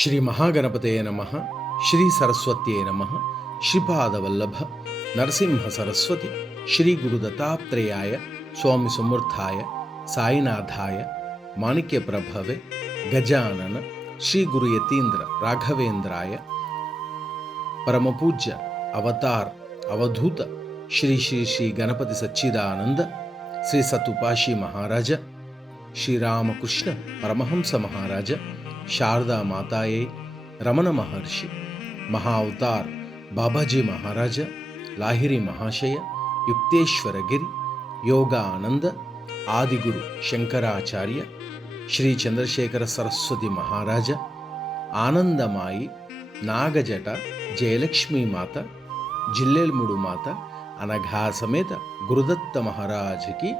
శ్రీ మహాగణపతయ నమః. శ్రీ సరస్వత్యై నమః. శ్రీపాదవల్లభ నరసింహ సరస్వతి శ్రీ గురు దత్తాత్రేయాయ స్వామి సమర్థాయ సాయినాథాయ మాణిక్య ప్రభవే గజానన శ్రీ గురు యతీంద్ర రాఘవేంద్రాయ పరమపూజ్య అవతార్ అవధూత శ్రీ శ్రీ శ్రీ గణపతి సచ్చిదానంద శ్రీ సతుపాషి మహారాజ శ్రీరామకృష్ణ పరమహంస మహారాజ శారదా మాతాయే రమణ మహర్షి మహా అవతార్ బాబాజీ మహారాజ లాహిరి మహాశయ యుక్తేశ్వరగిరి యోగానంద ఆదిగురు శంకరాచార్య శ్రీ చంద్రశేఖర సరస్వతి మహారాజ ఆనందమాయి నాగజట జయలక్ష్మీ మాత జిల్లెల్ముడు మాత అనఘా సమేత గురుదత్త మహారాజుకి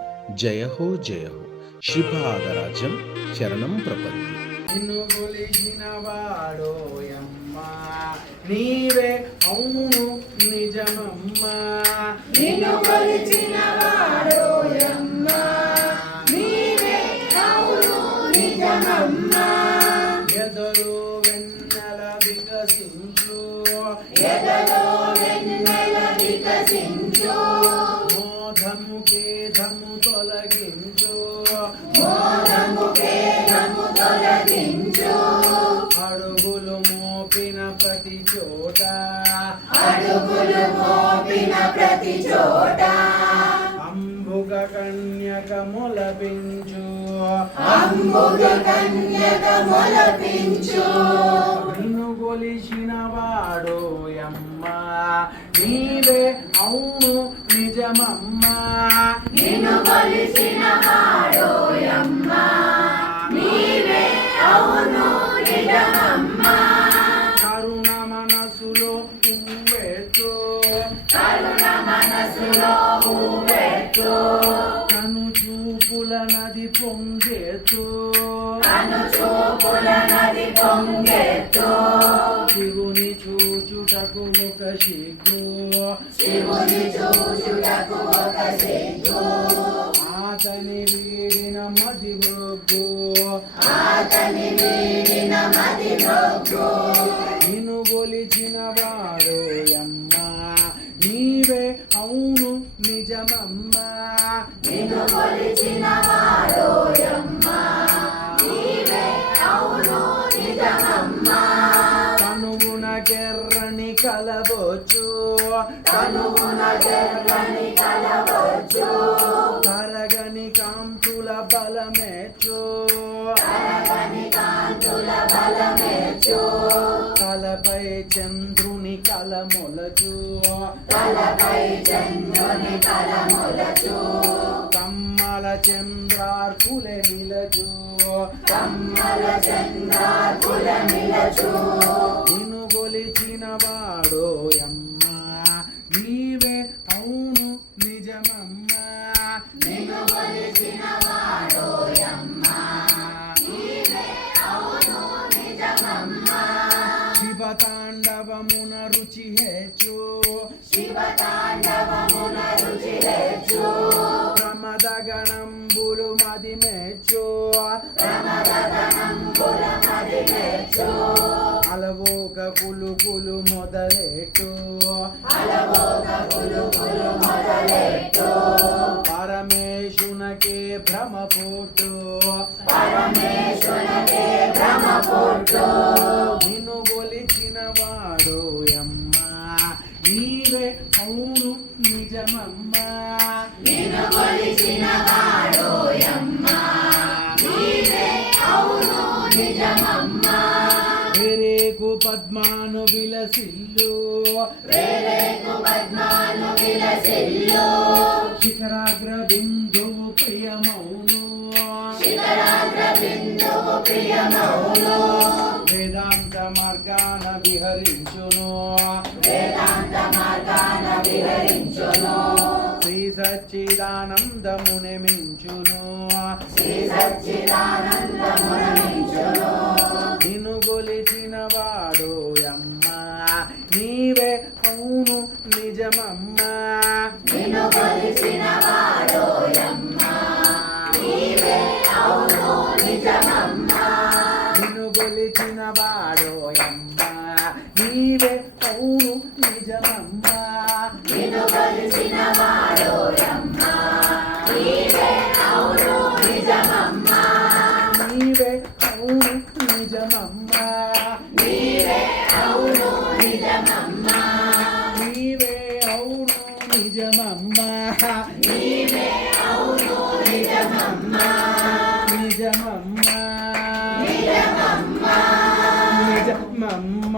జయ హో జయ హో. శ్రీపాదరాజ్యం శరణం ప్రపత్తి. నిన్ను కొలిచిన వాడోయమ్మా నీవే అవును నిజమమ్మా. నిన్ను కొలిచిన వాడోయమ్మా నీవే అవును నిజమమ్మా. ఎదలో వెన్నెల వికసించు ఎదలో వెన్నెల వికసించు. మోధము ఖేదము తొలగించు మోహము ఖేదము తొలగించు. అడుగులు మోపిన ప్రతి చోట అడుగులు మోపిన ప్రతి చోట అంబుగ కన్యక మొలపించు అంబుగ కన్యక మొలపించు. నిన్ను కొలిచిన వాడోయమ్మా నీవే అవును నిజమమ్మా. నిన్ను కొలిచిన వాడోయమ్మా నీవే అవును నిజమమ్మా. కరుణ మనసులో పువ్వెత్తు కరుణ మనసులో ఊవెత్తు. కను చూపుల నది పొంగెత్తు కను చూపుల నది పొంగెత్తు. శివుని చూచుటకు ఒక సిగ్గు శివుని చూచుటకు ఒక సిగ్గు. అతని వీడిన మది మృగ్గు అతని వీడిన మది మృగ్గు. నిన్ను కొలిచిన వాడోయమ్మా నీవే అవును నిజమమ్మా. నిన్ను కొలిచిన వాడోయమ్మా నీవే అవును నిజమమ్మా. తనువున గెర్రని కలవచ్చు తనువున గెర్రని కలవచ్చు. తరగని కాంతుల బలమెచ్చు తరగని కాంతుల బలమెచ్చు. తలపై చంద్రుని కలమొలచు తలపై చంద్రుని కలములచు. కమ్మల చంద్రార్కులే నిలచు కమ్మల చంద్రార్కుల నిలచు. నిన్ను కొలిచిన వాడోయమ్మా నీవే అవును నిజమమ్మా. నిన్ను కొలిచిన వాడోయమ్మా నీవే అవును నిజమమ్మా. శివతాండవమున రుచి హెచ్చు శివతాండవమున రుచి హెచ్చు. ప్రమదగణంబులు మది మెచ్చు ప్రమదగణంబుల మది మెచ్చు. అలవోక కులుకులు మొదలెట్టు అలవోక పులుపులు మొదలెట్టు. పరమేశునకే భ్రమ పుట్టు పరమేశ్వరునికే భ్రమ పుట్టు. నిన్ను కొలిచిన వాడోయమ్మా నీవే అవును నిజమమ్మా. నిన్ను కొలిచిన వాడోయమ్మా నీవే అవును నిజమమ్మా. వేరేకు పద్మాను విలసిల్లు వేరేకు పద్మాలు విలసిల్లు. శిఖరాగ్ర బిందువు ప్రియమౌను శిఖరాగ్ర బిందువు ప్రియమౌను. వేదాంత మార్గాన విహరించును వేదాంత మార్గాన విహరించును. శ్రీ సచ్చిదానందముని మించును శ్రీ సచ్చిదానందమున మించును. నిన్ను కొలిచిన వాడోయమ్మా నీవే అవును నిజమమ్మా. నిన్ను కొలిచిన వాడోయమ్మా నీవే అవును నిజమమ్మా. నిన్ను కొలిచిన వాడోయమ్మ నీవే అవును నిజమమ్మ నిన్ను కొలిచిన వాడోయమ్మ నీవే అవును నిజమమ్మ నీవే అవును నిజమమ్మ నీవే అవును నిజమమ్మ నీవే అవును నిజమమ్మ నీవే అవును నిజమమ్మ నిజమమ్మ నిజమమ్మ నిజమమ్మ